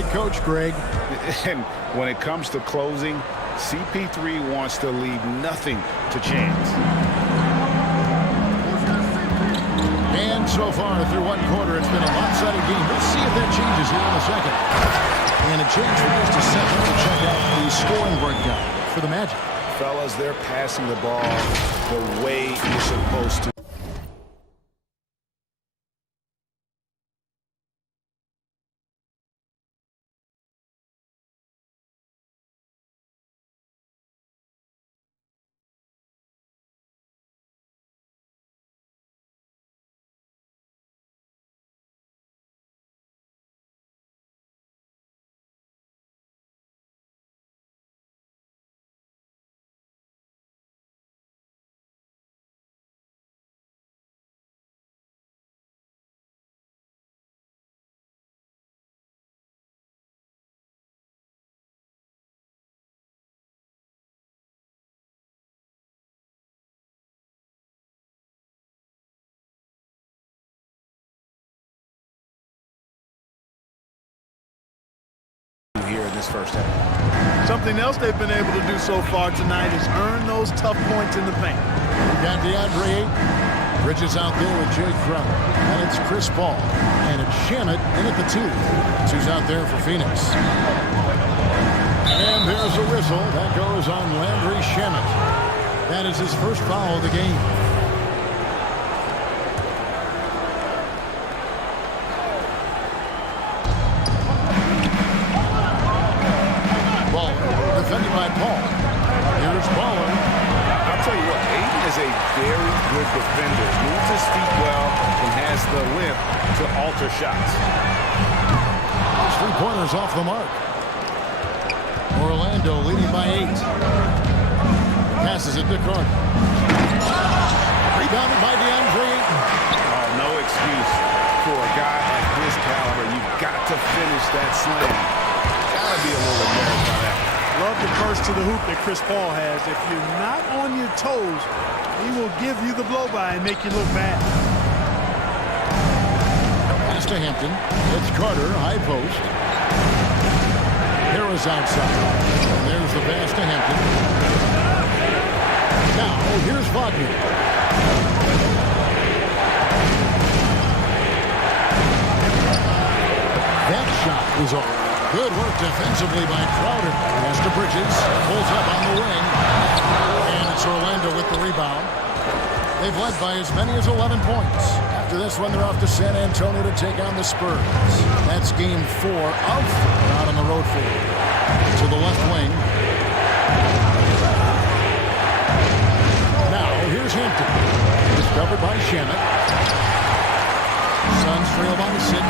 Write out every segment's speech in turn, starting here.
great coach, Greg. And when it comes to closing, CP3 wants to leave nothing to chance. And so far through one quarter, it's been a lopsided game. Let's see if that changes here in a second. And a chance for just a second to check out the scoring breakdown for the Magic. Fellas, they're passing the ball the way you're supposed to. Here in this first half. Something else they've been able to do so far tonight is earn those tough points in the paint. We got DeAndre Ayton. Bridges out there with Jay Crowder. And it's Chris Paul. And it's Shamet in at the 2. Two's out there for Phoenix. And there's a whistle. That goes on Landry Shamet. That is his first foul of the game. Defended by Paul. Here's Baller. I'll tell you what, Ayton is a very good defender. Moves his feet well and has the length to alter shots. 3-pointers off the mark. Orlando leading by 8. Passes it to Carter. Rebounded by DeAndre Ayton. Oh, no excuse for a guy at his caliber. You've got to finish that slam. Gotta be a little embarrassed by that. Love the burst to the hoop that Chris Paul has. If you're not on your toes, he will give you the blow-by and make you look bad. Pass to Hampton. It's Carter, high post. Harris outside. And there's the pass to Hampton. Now, here's Wagner. That shot is over. Good work defensively by Crowder. Pass to Bridges. Pulls up on the wing. And it's Orlando with the rebound. They've led by as many as 11 points. After this one, they're off to San Antonio to take on the Spurs. That's game 4 of out on the road for them. To the left wing. Now, here's Hampton. Discovered by Shamet. Suns trail by 6.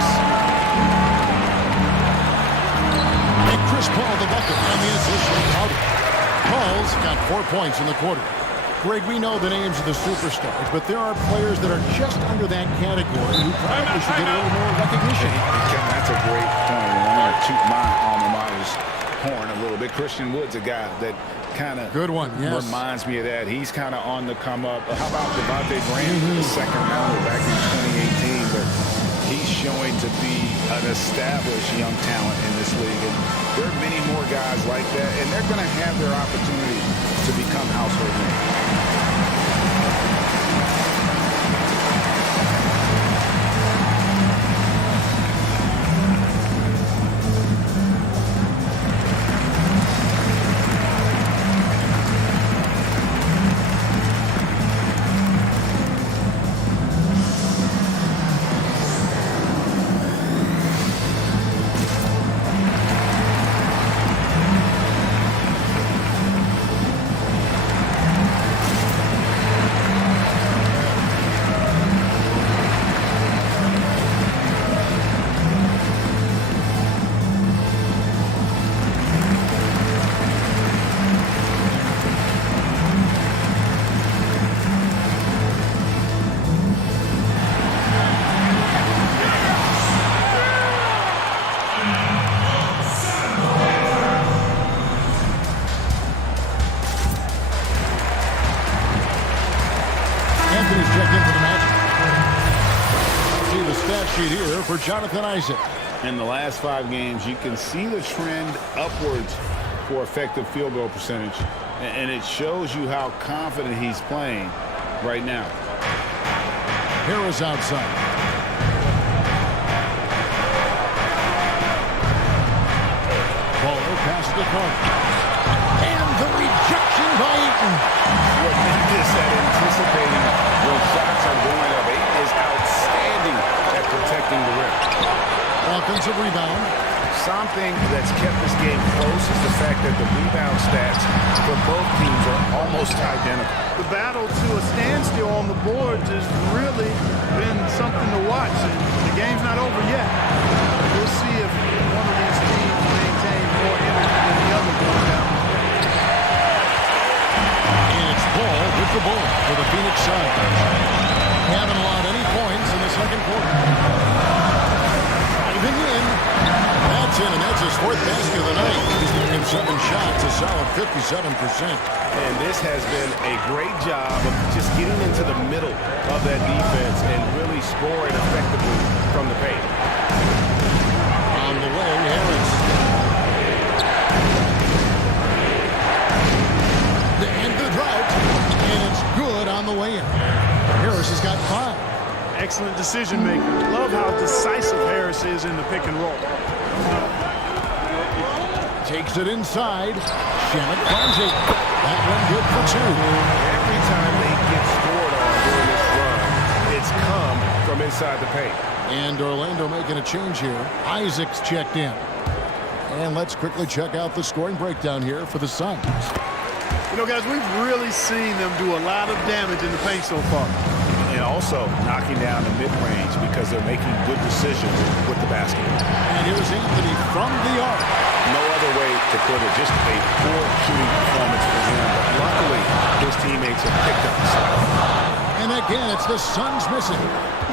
Chris Paul the bucket on the assist. Paul's got 4 points in the quarter. Greg, we know the names of the superstars, but there are players that are just under that category who probably should get a little more recognition. That's a great point. And I want to toot my alma mater's horn a little bit. Christian Wood's a guy that kind of reminds me of that. He's kind of on the come up. How about Devontae Graham, the second rounder back in 2018? But he's showing to be an established young talent in this league. And there are many more guys like that, and they're going to have their opportunity to become household names. Check in for the Magic. See the stat sheet here for Jonathan Isaac. In the last 5 games, you can see the trend upwards for effective field goal percentage, and it shows you how confident he's playing right now. Harris outside. Ball passes to Carter. And the rejection by Eaton. What made this at anticipating when shots are going up. Ayton is outstanding at protecting the rim. Offensive rebound. Something that's kept this game close is the fact that the rebound stats for both teams are almost identical. The battle to a standstill on the boards has really been something to watch. And the game's not over yet. We'll see if one of these teams maintain more energy than the other going down. And it's Paul with the ball for the Phoenix side. Haven't allowed any points in the second quarter. Driving in. That's in, and that's his 4th basket of the night. He's taking 7 shots, a solid 57%. And this has been a great job of just getting into the middle of that defense and really scoring effectively from the paint. On the way, Harris. The end of the drought, and it's good on the way in. Harris has got 5. Excellent decision maker. Love how decisive Harris is in the pick and roll. Takes it inside. Shannon finds it. That one good for 2. Every time they get scored on during this run, it's come from inside the paint. And Orlando making a change here. Isaac's checked in. And let's quickly check out the scoring breakdown here for the Suns. You know, guys, we've really seen them do a lot of damage in the paint so far. And also knocking down the mid-range because they're making good decisions with the basket. And here's Anthony from the arc. No other way to put it. Just a poor shooting performance for him. But luckily, his teammates have picked up the slack. And again, it's the Suns missing.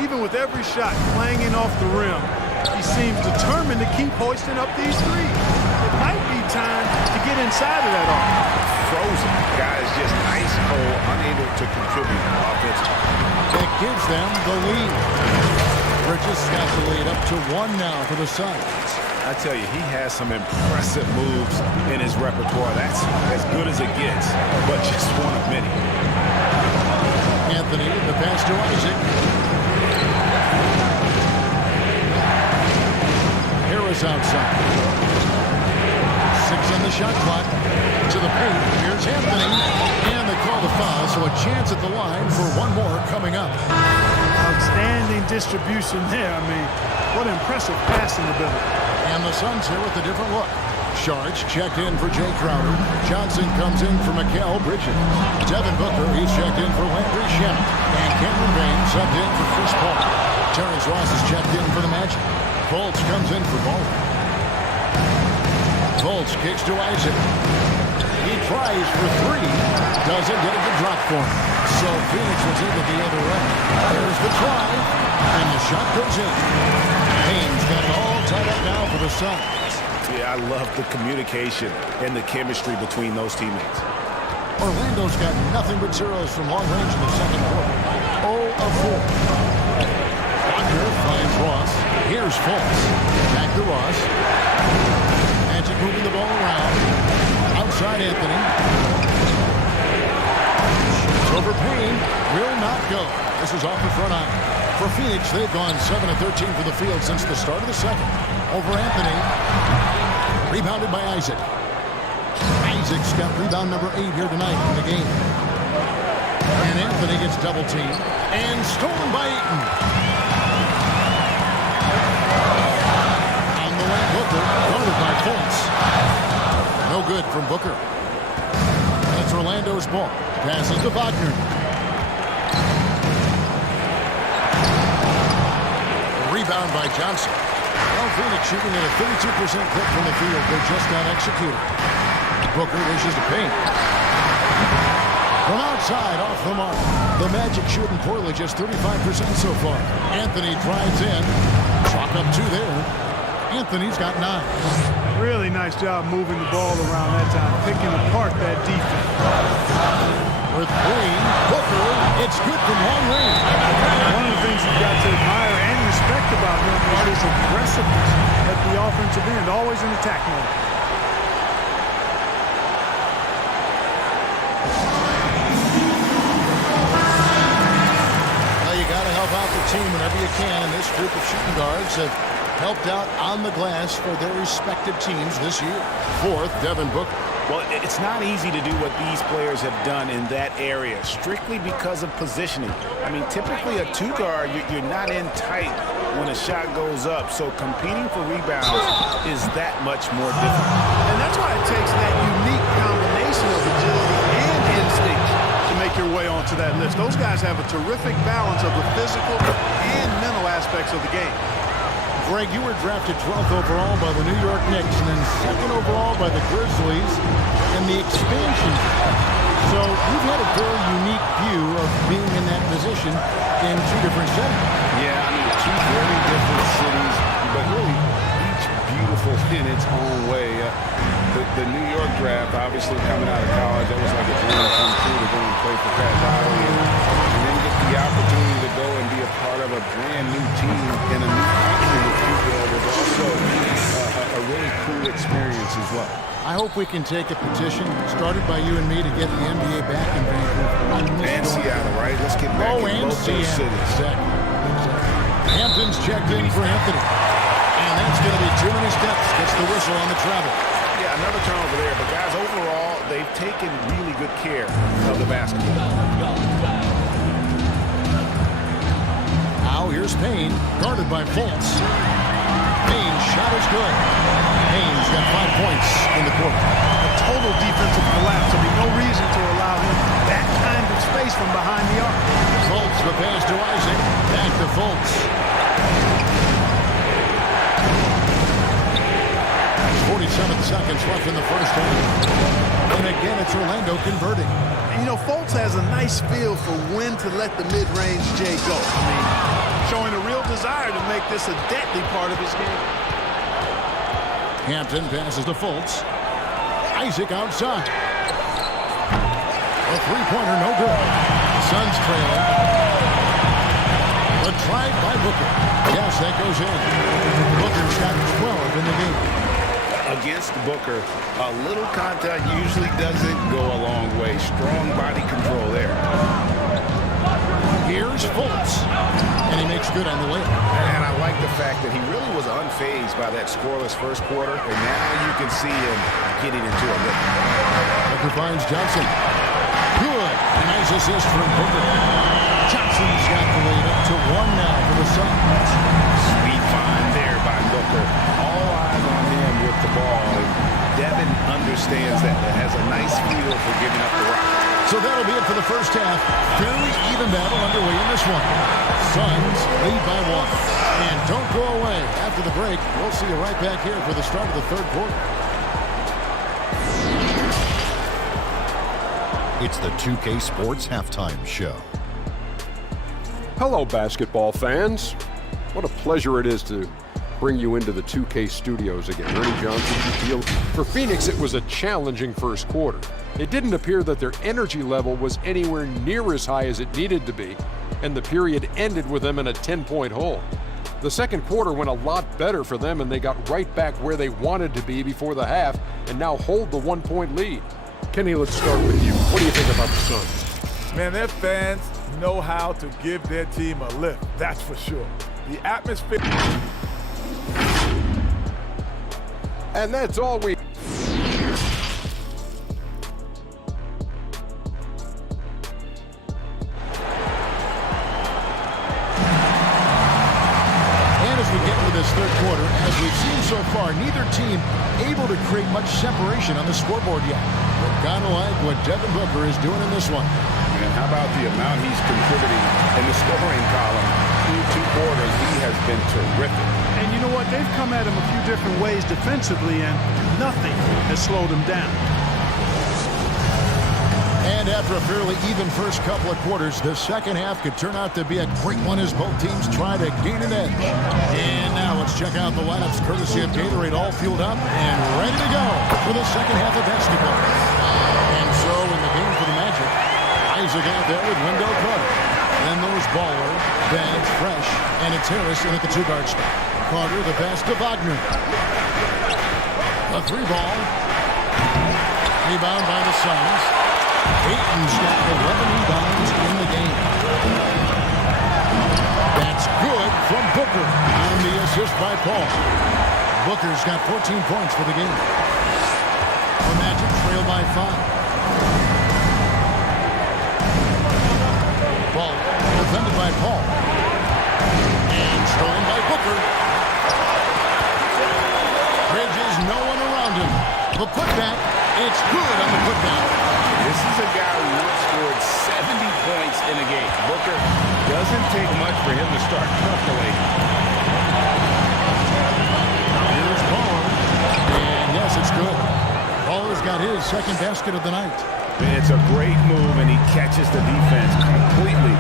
Even with every shot clanging off the rim, he seems determined to keep hoisting up these threes. It might be time to get inside of that arc. Frozen. Guys just ice cold, unable to contribute offensively. That gives them the lead. Bridges got the lead up to 1 now for the Suns. I tell you, he has some impressive moves in his repertoire. That's as good as it gets, but just one of many. Anthony, the pass to Isaac. Harris outside. 6 on the shot clock. To the paint. Here's Anthony. And they call the foul, so a chance at the line for 1 more coming up. Outstanding distribution there. I mean, what impressive passing ability. And the Suns here with a different look. Sharge checked in for Jay Crowder. Johnson comes in for Mikal Bridges. Devin Booker, he's checked in for Landry Shamet. And Cameron Bain subbed in for Chris Paul. Terrence Ross is checked in for the Magic. Fultz comes in for Ball. Fultz kicks to Isaac. He tries for 3. Doesn't get it to drop for him. So Phoenix was into the other end. There's the try. And the shot goes in. Haynes got it all tied up now for the Suns. Yeah, I love the communication and the chemistry between those teammates. Orlando's got nothing but zeros from long range in the second quarter. 0 of 4. Wagner finds Ross. Here's Fultz. Back to Ross. Magic moving the ball around. Outside Anthony. Shoots over Payne. Will not go. This is off the front iron. For Phoenix, they've gone 7 of 13 for the field since the start of the second. Over Anthony. Rebounded by Isaac. Isaac's got rebound number 8 here tonight in the game. And Anthony gets double teamed. And stolen by Eaton. On the way, Booker. Guarded by Fultz. No good from Booker. That's Orlando's ball. Passes to Wagner. Rebound by Johnson. Well, Phoenix shooting at a 32% clip from the field. They just got executed. Booker wishes to paint. From outside, off the mark. The Magic shooting poorly, just 35% so far. Anthony drives in. Chalk up 2 there. Anthony's got 9. Really nice job moving the ball around that time, picking apart that defense. With Green, Booker, it's good from long range. One of the things you've got to admire and respect about him is his aggressiveness. at the offensive end, always in attack mode. Well, you got to help out the team whenever you can, and this group of shooting guards have helped out on the glass for their respective teams this year. Fourth, Devin Booker. Well, it's not easy to do what these players have done in that area, strictly because of positioning. I mean, typically a two-guard, you're not in tight when a shot goes up, so competing for rebounds is that much more difficult. And that's why it takes that unique combination of agility and instinct to make your way onto that list. Those guys have a terrific balance of the physical and mental aspects of the game. Greg, you were drafted 12th overall by the New York Knicks and then 2nd overall by the Grizzlies in the expansion. So you've had a very unique view of being in that position in two different settings. Yeah, I mean, two very different cities, but really each beautiful in its own way. The New York draft, obviously coming out of college, that was like a dream come true to go and play for Pat Riley and then get the opportunity to go and be a part of a brand new team in a new country with people was also a really cool experience as well. I hope we can take a petition started by you and me to get the NBA back in Vancouver. And Seattle, right? Let's get back in both those cities. Exactly. Hampton's checked in for Anthony. And that's going to be too many steps. Gets the whistle on the travel. Yeah, another turnover there. But, guys, overall, they've taken really good care of the basketball. Now here's Payne, guarded by Fultz. Payne's shot is good. Payne's got 5 points in the quarter. A total defensive collapse. There'll be no reason to allow him that kind of space from behind the arc. Fultz, the pass to Isaac. Back to Fultz. 47 seconds left in the first half. And again, it's Orlando converting. You know, Fultz has a nice feel for when to let the mid-range J go. I mean, showing a real desire to make this a deadly part of his game. Hampton passes to Fultz. Isaac outside. A three-pointer, no good. Suns trailing. But tried by Booker. Yes, that goes in. Booker's got 12 in the game. Against Booker, a little contact usually doesn't go a long way. Strong body control there. Here's Fultz. And he makes good on the layup. And I like the fact that he really was unfazed by that scoreless first quarter. And now you can see him getting into a rhythm. Booker finds Johnson. Good. A nice assist from Booker. Johnson's got the lead up to 1 now for the Suns. Sweet find there by Booker. All eyes on him with the ball. And Devin understands that. It has a nice feel for giving up the rock. So that'll be it for the first half. Fairly even battle underway in this one. Suns lead by 1. And don't go away. After the break, we'll see you right back here for the start of the third quarter. It's the 2K Sports Halftime Show. Hello, basketball fans. What a pleasure it is to bring you into the 2K studios again. Ernie Johnson, field. For Phoenix, it was a challenging first quarter. It didn't appear that their energy level was anywhere near as high as it needed to be, and the period ended with them in a 10-point hole. The second quarter went a lot better for them, and they got right back where they wanted to be before the half and now hold the 1-point lead. Kenny, let's start with you. What do you think about the Suns? Man, their fans know how to give their team a lift, that's for sure. The atmosphere... And that's all we... This third quarter, as we've seen so far, neither team able to create much separation on the scoreboard yet. But gotta like what Devin Booker is doing in this one. And how about the amount he's contributing in the scoring column? Through 2 quarters, he has been terrific. And you know what? They've come at him a few different ways defensively, and nothing has slowed him down. And after a fairly even first couple of quarters, the second half could turn out to be a great one as both teams try to gain an edge. And now let's check out the lineups courtesy of Gatorade, all fueled up and ready to go for the second half of basketball. And so in the game for the Magic, Isaac out there with Wendell Carter. Then those Baller, Badge, Fresh, and it's Harris in at the 2-guard spot. Carter, the pass to Wagner. A 3-ball. Rebound by the Suns. Ayton's got 11 rebounds in the game. That's good from Booker. And the assist by Paul. Booker's got 14 points for the game. The Magic trail by 5. Ball defended by Paul. And stolen by Booker. Bridges, no one around him. The putback, it's good on the putback. This is a guy who once scored 70 points in a game. Booker doesn't take much for him to start percolating. Here's Baller. And yes, it's good. Baller's got his second basket of the night. It's a great move, and he catches the defense completely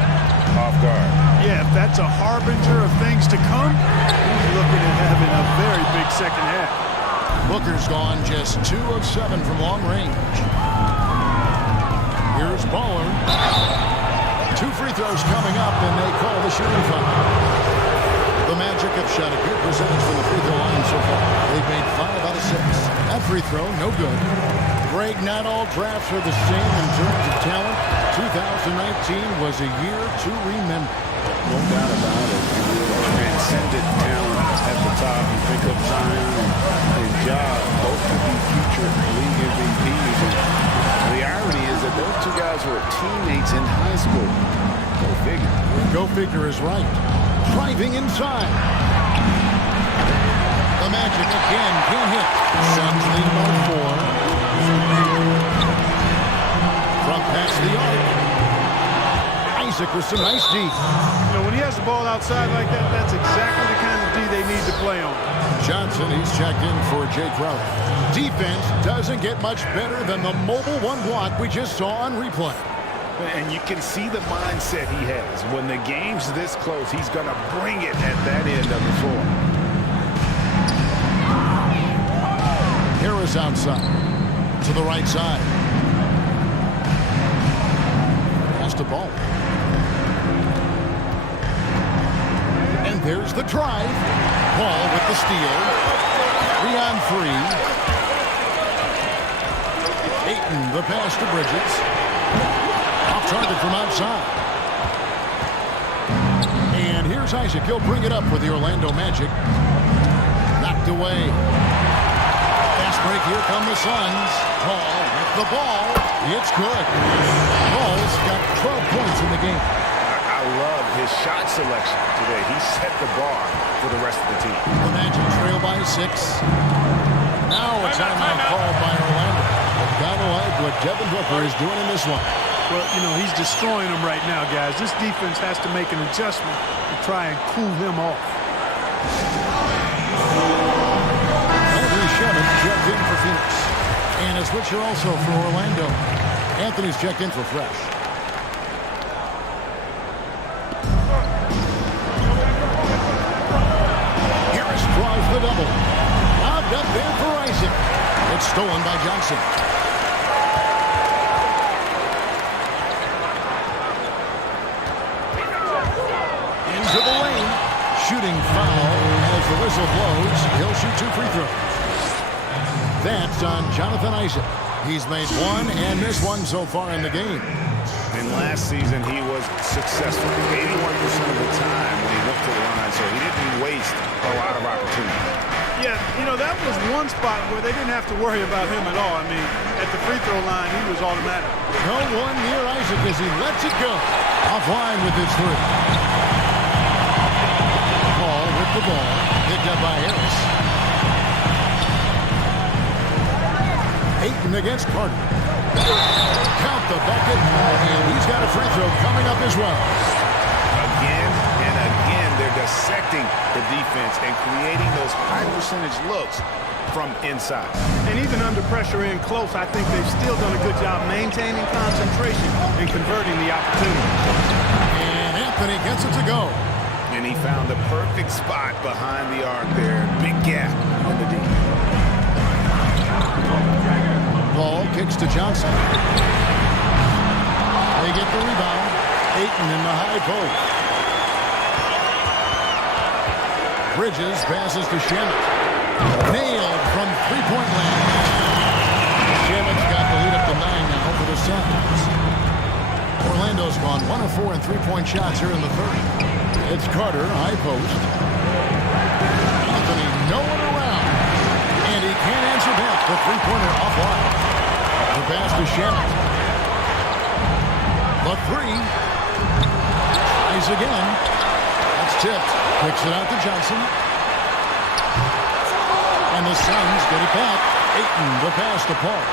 off guard. Yeah, if that's a harbinger of things to come, he's looking at having a very big second half. Booker's gone just 2 of 7 from long range. Here's Baller. 2 free throws coming up, and they call the shooting foul. The Magic have shot a good percentage from the free throw line so far. They've made 5 out of 6. That free throw, no good. Greg, not all drafts are the same in terms of talent. 2019 was a year to remember. No doubt about it. Transcendent talent at the top. You think of Zion and Ja, both could be future league MVPs. And the irony is that those 2 guys were teammates in high school. Go figure. Go figure is right. Driving inside. The Magic again can't hit. Suns lead by 4. From past the arc. Isaac with some nice D. You know, when he has the ball outside like that, that's exactly the kind of D they need to play on. Johnson, he's checked in for Jay Crowder. Defense doesn't get much better than the mobile 1 block we just saw on replay. And you can see the mindset he has. When the game's this close, he's going to bring it at that end of the floor. Harris outside. To the right side. Pass to Ball. And there's the drive. Ball with the steal. 3 on 3. Ayton, the pass to Bridges. Off target from outside. And here's Isaac. He'll bring it up for the Orlando Magic. Knocked away. Fast break. Here come the Suns. Paul with the ball. It's good. Paul's got 12 points in the game. I love his shot selection today. He set the bar for the rest of the team. The Magic trail by 6. Now a timeout called by Orlando. Gotta like what Devin Booker is doing in this one. Well, you know, he's destroying them right now, guys. This defense has to make an adjustment to try and cool him off. Anthony Shannon checked in for Phoenix. And a switcher also for Orlando. Anthony's checked in for Fresh. Harris draws the double. Lobbed up there for Isaac. It's stolen by Johnson. Into the lane. Shooting foul as the whistle blows. He'll shoot 2 free throws. That's on Jonathan Isaac. He's made 1 and missed 1 so far in the game. And last season, he was successful 81% of the time when he went to the line, so he didn't waste a lot of opportunity. Yeah, you know, that was one spot where they didn't have to worry about him at all. I mean, at the free throw line, he was automatic. No one near Isaac as he lets it go. Offline with his 3. Paul with the ball. Picked up by Harris. Ayton against Carter. Count the bucket, and he's got a free throw coming up as well. Again and again, they're dissecting the defense and creating those high-percentage looks from inside. And even under pressure in close, I think they've still done a good job maintaining concentration and converting the opportunity. And Anthony gets it to go. And he found the perfect spot behind the arc there. Big gap in the deep. Ball kicks to Johnson. They get the rebound. Ayton in the high post. Bridges passes to Shemet. Nailed from three-point land. Shemet's got the lead up to 9 now for the Suns. Orlando's gone 1 of 4 in three-point shots here in the third. It's Carter, high post. Anthony, no one around. And he can't answer back. The three-pointer offline. The pass to Shemet. The three. Tries again. That's tipped. Kicks it out to Johnson. And the Suns get it back. Ayton, the pass to Paul.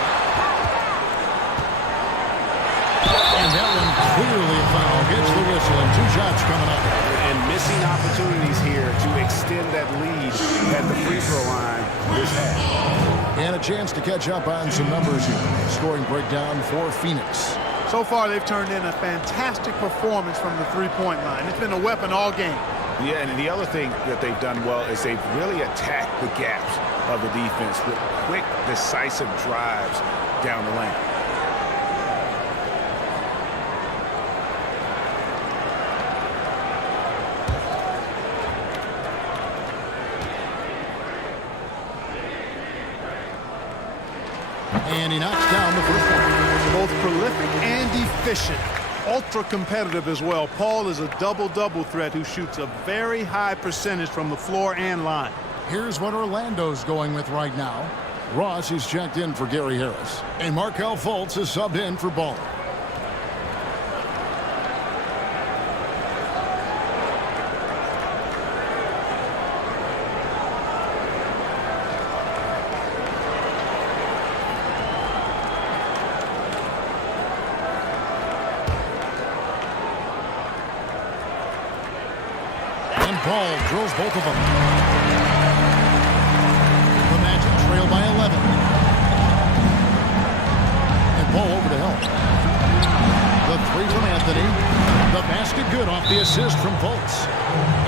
And that one clearly a foul. Gets the whistle and 2 shots coming up. And missing opportunities here to extend that lead at the free throw line this half. And a chance to catch up on some numbers here. Scoring breakdown for Phoenix. So far, they've turned in a fantastic performance from the three-point line. It's been a weapon all game. Yeah, and the other thing that they've done well is they've really attacked the gaps of the defense with quick, decisive drives down the lane. And he knocks down the first one. Both prolific and efficient. Ultra competitive as well. Paul is a double-double threat who shoots a very high percentage from the floor and line. Here's what Orlando's going with right now. Ross is checked in for Gary Harris. And Markelle Fultz is subbed in for Ball. Paul drills both of them. The Magic trail by 11. And Paul over to help. The three from Anthony. The basket good off the assist from Fultz.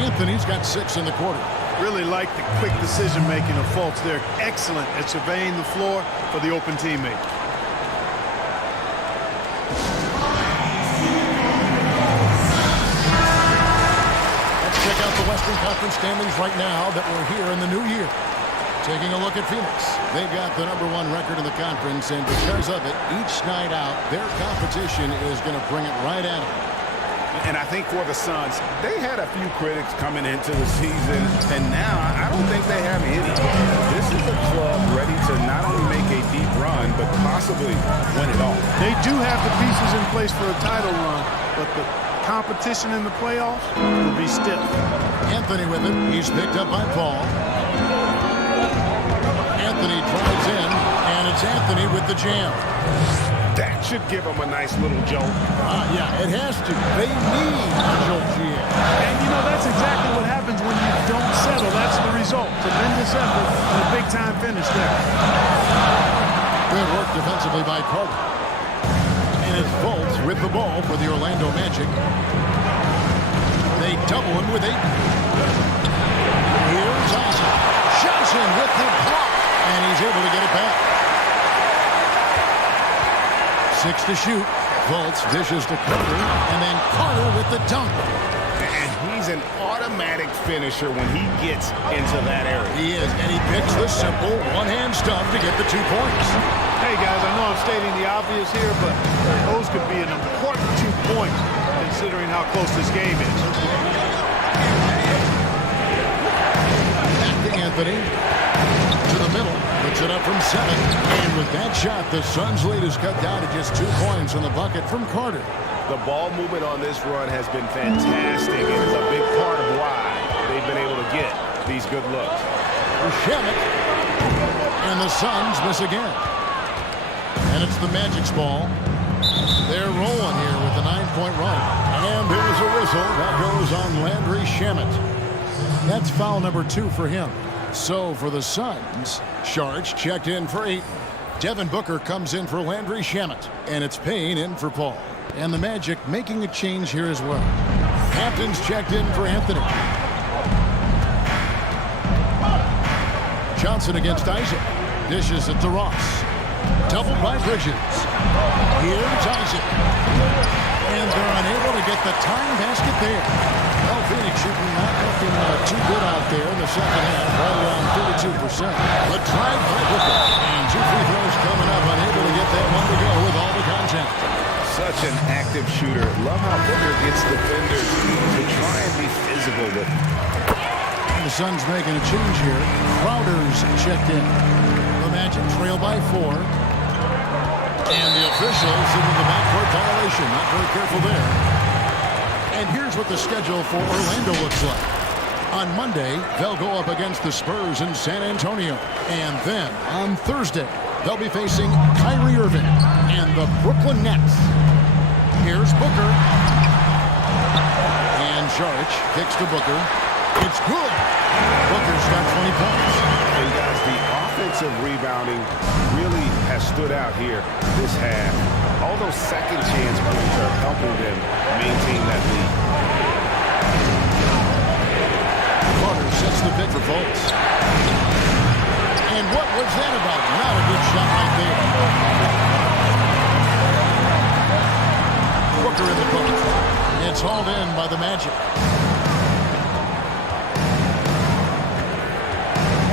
Anthony's got 6 in the quarter. Really like the quick decision-making of Fultz. They're excellent at surveying the floor for the open teammate. Check out the Western Conference standings right now that we're here in the new year. Taking a look at Phoenix. They've got the #1 record in the conference, and because of it, each night out, their competition is going to bring it right at them. And I think for the Suns, they had a few critics coming into the season, and now I don't think they have any. This is a club ready to not only make a deep run, but possibly win it all. They do have the pieces in place for a title run, but the competition in the playoffs will be stiff. Anthony with it. He's picked up by Paul. Anthony drives in, and it's Anthony with the jam. That should give them a nice little jolt. Yeah, it has to. They need a jolt here. And, you know, that's exactly what happens when you don't settle. That's the result. Tremendous effort and a big-time finish there. Good work defensively by Carter. And it's Fultz with the ball for the Orlando Magic. They double him with 8. Here's Johnson. Johnson with the block. And he's able to get it back. 6 to shoot. Fultz dishes to Carter. And then Carter with the dunk. And he's an automatic finisher when he gets into that area. He is. And he picks the simple one-hand stuff to get the 2 points. Hey, guys, I know I'm stating the obvious here, but those could be an important 2 points considering how close this game is. Back to Anthony. To the middle. Puts it up from 7. And with that shot, the Suns' lead is cut down to just 2 points on the bucket from Carter. The ball movement on this run has been fantastic, and it's a big part of why they've been able to get these good looks. Shemet. And the Suns miss again. And it's the Magic's ball. They're rolling here with a 9-point run. And there's a whistle. That goes on Landry Shemet. That's foul number 2 for him. So for the Suns, Sharch checked in for 8. Devin Booker comes in for Landry Shemet. And it's Payne in for Paul. And the Magic making a change here as well. Captain's checked in for Anthony. Johnson against Isaac. Dishes it to Ross. Doubled by Bridges. Here's Isaac. And they're unable to get the tying basket there. Well, Phoenix shooting not looking too good out there in the second half, right around 32%. The drive by Booker. And 2 free throws coming up, unable to get that one to go with all the contact. Such an active shooter. Love how Booker gets defenders to try and be physical with him. The Suns making a change here. Crowder's checked in. The Magic trail by 4. And the officials into the backcourt violation. Not very careful there. And here's what the schedule for Orlando looks like. On Monday, they'll go up against the Spurs in San Antonio. And then on Thursday, they'll be facing Kyrie Irving and the Brooklyn Nets. Here's Booker. And Saric kicks to Booker. It's good. Booker's got 20 points. And guys, the offensive rebounding really has stood out here this half. All those second chance points are helping them maintain that lead. Carter sets the pick for Fultz. And what was that about? Not a good shot right there. Booker in the post. It's hauled in by the Magic.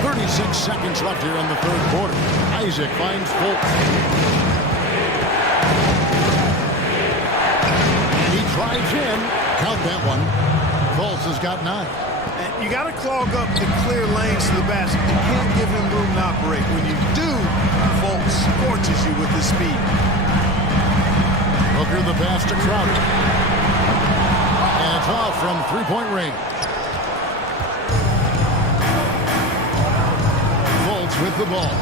36 seconds left here in the third quarter. Isaac finds Fultz. And he drives in. Count that one. Fultz has got 9. And you got to clog up the clear lanes to the basket. You can't give him room to operate. When you do, Fultz scorches you with his speed. Booker the pass to Crowder. And it's off from three-point range. Fultz with the ball.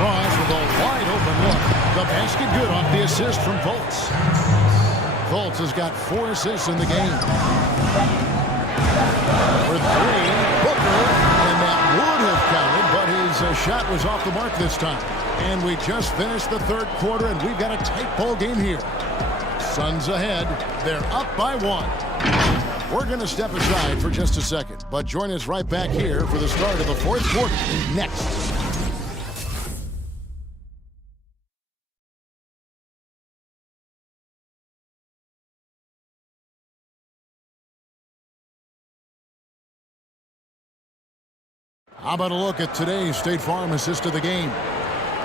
Ross with a wide open look. The basket good off the assist from Fultz. Fultz has got 4 assists in the game. For 3, Booker, and that would have counted, but his shot was off the mark this time. And we just finished the third quarter, and we've got a tight ball game here. Suns ahead. They're up by 1. We're going to step aside for just a second, but join us right back here for the start of the fourth quarter next. How about a look at today's State Farm assist of the game?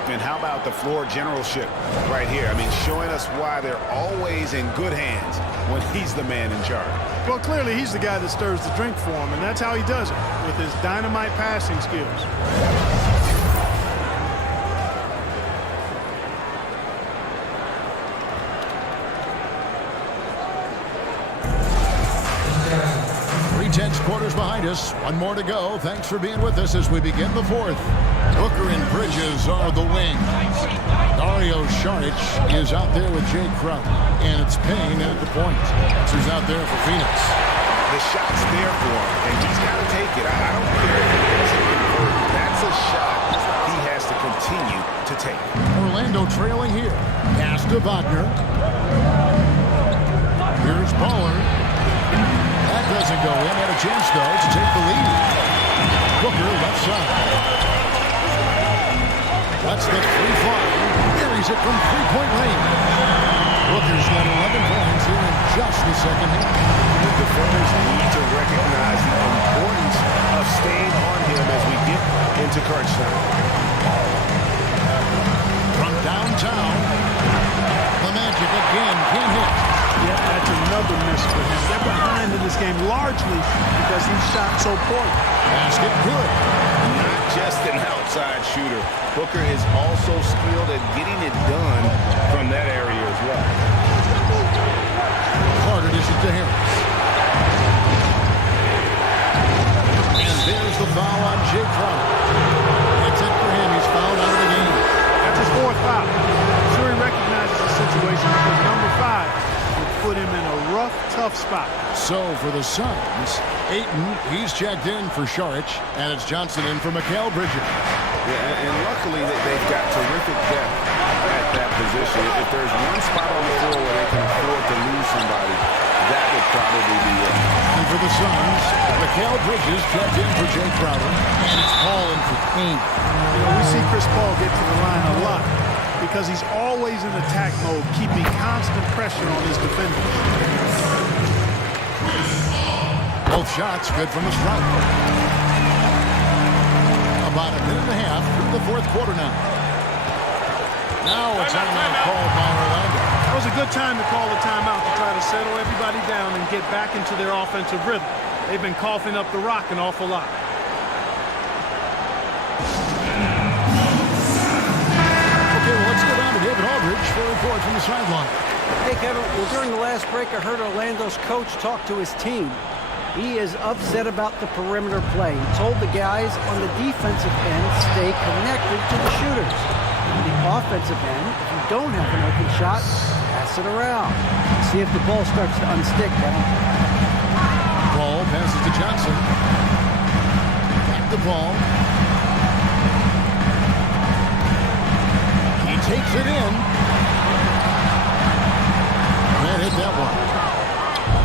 And how about the floor generalship right here? I mean, showing us why they're always in good hands when he's the man in charge. Well, clearly he's the guy that stirs the drink for him, and that's how he does it, with his dynamite passing skills. Quarters behind us. One more to go. Thanks for being with us as we begin the fourth. Booker and Bridges are the wings. Dario Saric is out there with Jay Crowder. And it's Payne at the point. That's who's out there for Phoenix. The shot's there for him, and he's got to take it. I don't care if he doesn't convert. That's a shot he has to continue to take. Orlando trailing here. Pass to Wagner. Here's Baller. That doesn't go in. Had a chance, though, to take the lead. Booker left side. That's the free fly. Carries it from three-point range. Booker's got 11 points here in just the second half. The defenders need to recognize the importance of staying on him as we get into crunch time. From downtown, the Magic again can't hit. Yeah, that's another miss for him. They're behind in this game largely because he shot so poorly. Basket good. Not just an outside shooter. Booker is also skilled at getting it done from that area as well. Carter dishes to Harris. And there's the foul on Jay Crowder. That's it for him. He's fouled out of the game. That's his 4th foul. I'm sure he recognizes the situation because number 5 put him in a rough, tough spot. So for the Suns, Ayton, he's checked in for Saric, and it's Johnson in for Mikal Bridges. Yeah, and luckily they've got terrific depth at that position. If there's one spot on the floor where they can afford to lose somebody, that would probably be it. And for the Suns, Mikal Bridges checked in for Jay Crowder, and it's Paul in for Payne. You know, we see Chris Paul get to the line a lot because he's always in attack mode, keeping constant pressure on his defenders. Both shots good from the stripe. About a minute and a half through the fourth quarter now. Now a timeout called by Orlando. That was a good time to call a timeout to try to settle everybody down and get back into their offensive rhythm. They've been coughing up the rock an awful lot. Okay, well, let's go down to David Aldridge for a report from the sideline. Hey, Kevin. Well, during the last break, I heard Orlando's coach talk to his team. He is upset about the perimeter play. He told the guys on the defensive end stay connected to the shooters. On the offensive end, if you don't have an open shot, pass it around. See if the ball starts to unstick, Kevin. Ball passes to Johnson. Back the ball. He takes it in. And hit that one.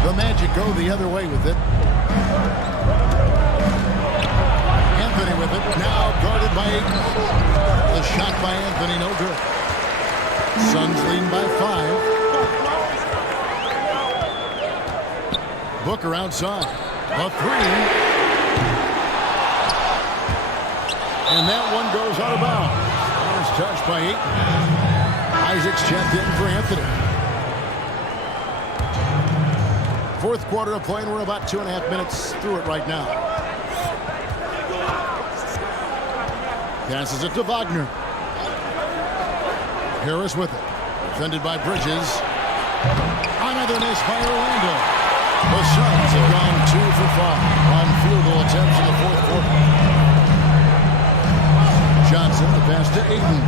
The Magic go the other way with it. Anthony with it. Now guarded by Ayton. The shot by Anthony, no good. Suns leading by 5. Booker outside. A three. And that one goes out of bounds. First touch by Ayton. Isaac's checked in for Anthony. Fourth quarter of play, and we're about 2.5 minutes through it right now. Passes it to Wagner. Harris with it. Defended by Bridges. Another miss by Orlando. The Suns have gone 2 for 5 on field goal attempts in the fourth quarter. Johnson, the pass to Ayton.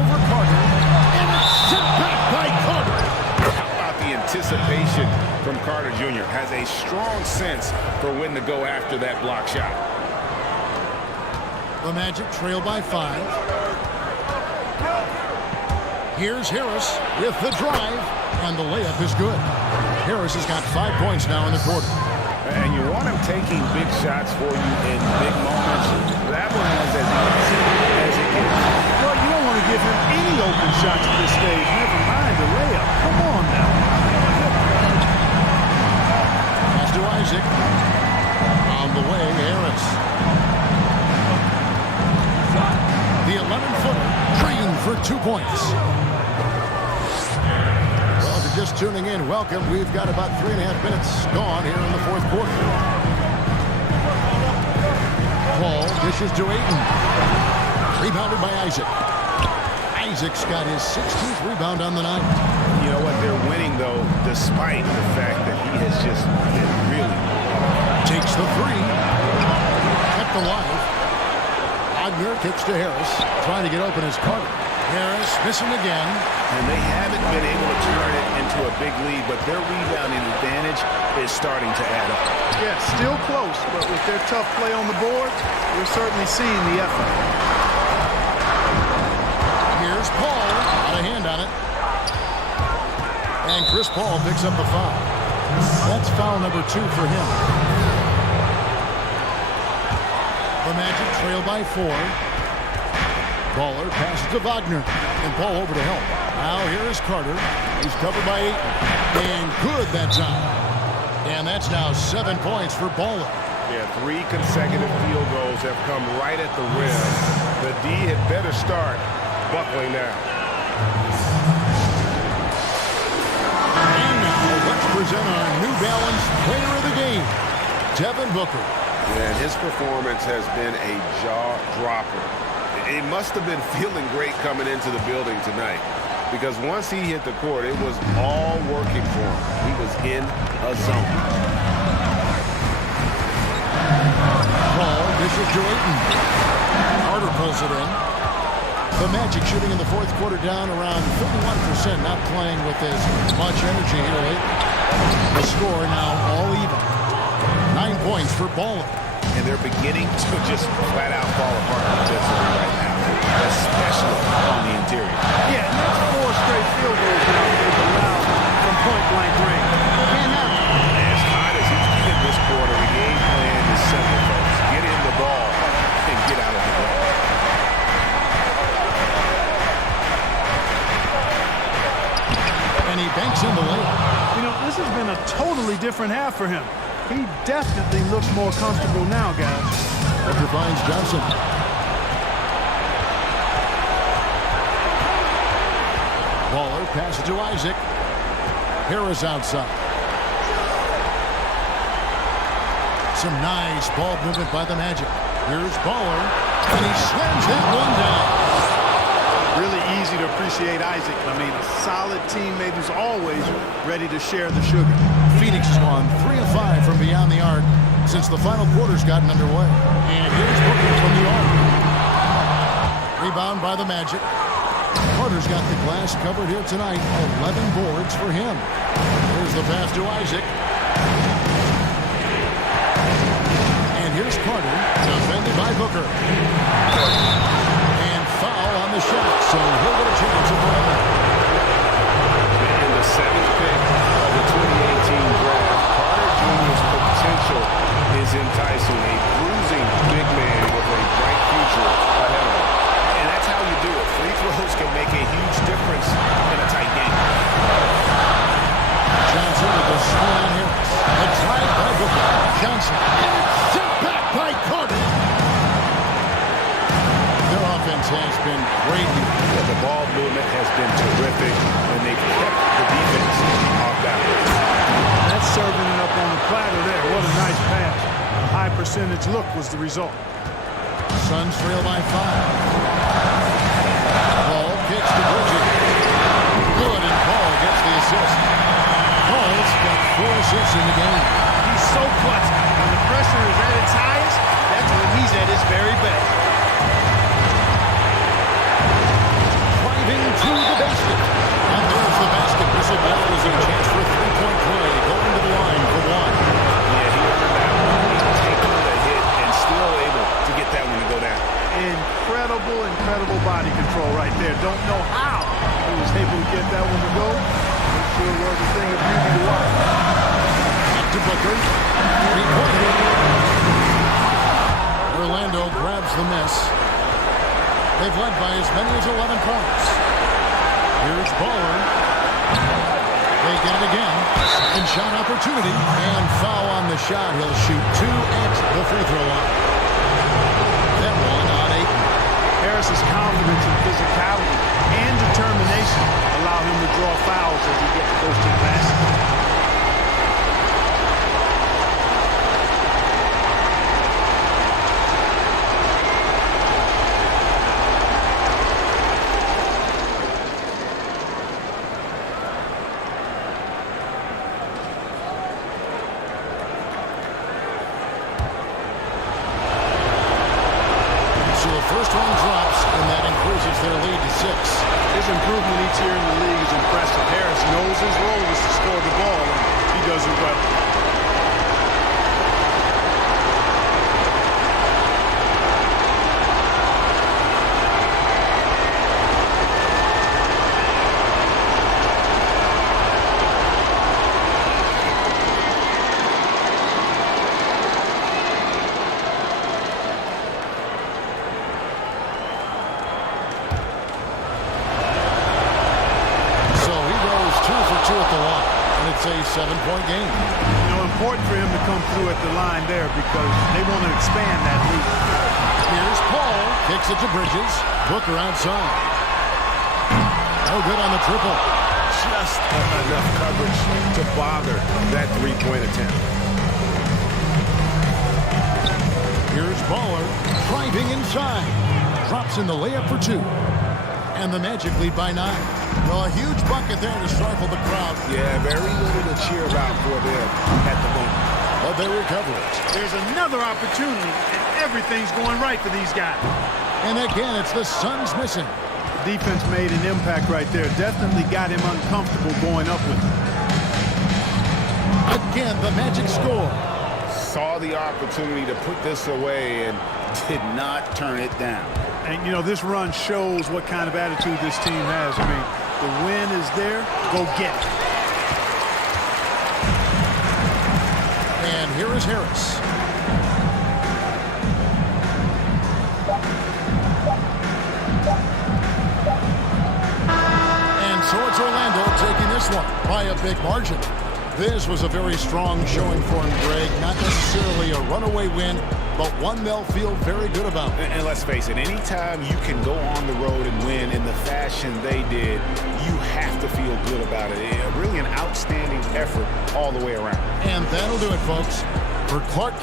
Over Carter. And it's sent back by Carter. Anticipation from Carter Jr. has a strong sense for when to go after that block shot. The Magic trail by 5. Here's Harris with the drive, and the layup is good. Harris has got 5 points now in the quarter. And you want him taking big shots for you in big moments. That one was as easy as it gets. Well, you don't want to give him any open shots at this stage. Never mind the layup. Come on now. To Isaac. On the way, Harris. The 11-footer trained for 2 points. Well, if you're just tuning in, welcome. We've got about 3.5 minutes gone here in the fourth quarter. Paul dishes to Ayton. Rebounded by Isaac. Isaac's got his 16th rebound on the night. You know what? They're winning, though, despite the fact that he has just been really... Takes the three. Kept alive. Wagner kicks to Harris. Trying to get open his Carter. Harris missing again. And they haven't been able to turn it into a big lead, but their rebounding advantage is starting to add up. Yeah, still close, but with their tough play on the board, we're certainly seeing the effort. Here's Paul. Got a hand on it. And Chris Paul picks up the foul. That's foul number 2 for him. The Magic trail by 4. Baller passes to Wagner. And Paul over to help. Now here is Carter. He's covered by 8. And good that time. And that's now 7 points for Baller. Yeah, 3 consecutive field goals have come right at the rim. The D had better start buckling down. And now let's present our New Balance player of the game, Devin Booker. And his performance has been a jaw-dropper. He must have been feeling great coming into the building tonight, because once he hit the court, it was all working for him. He was in a zone. Paul dishes to Ayton. Carter pulls it in. The Magic shooting in the fourth quarter down around 51%, not playing with as much energy here lately. The score now all even. 9 points for Baller. And they're beginning to just flat out fall apart defensively right now, especially on the interior. Yeah, and that's 4 straight field goals now they've allowed from point-blank range. As hot as he's been this quarter, the game plan is simple, folks. Get in the ball and get out of the ball. banks in the layup. You know, this has been a totally different half for him. He definitely looks more comfortable now, guys. Booker finds Johnson. Baller passes to Isaac. Harris outside. Some nice ball movement by the Magic. Here's Baller, and he slams that one down. Really easy to appreciate Isaac. I mean, a solid teammate who's always ready to share the sugar. Phoenix has gone 3 of 5 from beyond the arc since the final quarter's gotten underway. And here's Booker from the arc. Rebound by the Magic. Carter's got the glass covered here tonight. 11 boards for him. Here's the pass to Isaac. And here's Carter, defended by Booker. And foul on the shot, so he'll get a chance at the line. In the 7th pick of the 2018 draft, Carter Jr.'s potential is enticing. A bruising big man with a bright future ahead of him. And that's how you do it. Free throws can make a huge difference in a tight game. Johnson with the swing on Harris. A drive by Booker. Johnson. And it's sent back by Carter. Their offense has been great. Yeah, the ball movement has been terrific, and they've kept the defense off balance. That's serving it up on the platter there. What a nice pass. A high percentage look was the result. Suns trail by 5. Ball kicks to Bridges. Good, and Paul gets the assist. Paul's got 4 assists in the game. He's so clutch. When the pressure is at its highest, that's when he's at his very best. Driving to the basket. And there's the basket. Whistle ball is a chance for a 3-point play. Going to the line for 1. Yeah, he earned that one. He's taking the hit and still able to get that one to go down. Incredible body control right there. Don't know how he was able to get that one to go. It sure was a thing of beauty to watch. Back to Booker. Orlando grabs the miss. They've led by as many as 11 points. Here's Baller. They get it again. Second shot opportunity. And foul on the shot. He'll shoot 2 at the free throw line. That one on 8. Harris's confidence and physicality and determination allow him to draw fouls as he gets close to the basket. First one drops, and that increases their lead to 6. His improvement each year in the league is impressive. Harris knows his role is to score the ball, and he does it well. It's a 7-point game. You know, important for him to come through at the line there because they want to expand that lead. Here's Paul. Kicks it to Bridges. Booker outside. No good on the triple. Just enough coverage to bother that 3-point attempt. Here's Baller. Driving inside. Drops in the layup for 2. And the Magic lead by 9. Well, a huge bucket there to stifle the crowd. Yeah, very little to cheer about for them at the moment. But they recover it. There's another opportunity, and everything's going right for these guys. And again, it's the Suns missing. Defense made an impact right there. Definitely got him uncomfortable going up with it. Again, the Magic score. Saw the opportunity to put this away and did not turn it down. And, you know, this run shows what kind of attitude this team has. I mean, the win is there. Go get it. And here is Harris. And so it's Orlando taking this one by a big margin. This was a very strong showing for him, Greg. Not necessarily a runaway win, but one they'll feel very good about. And let's face it, anytime you can go on the road and win in the fashion they did, you have to feel good about it. Really an outstanding effort all the way around. And that'll do it, folks. For Clark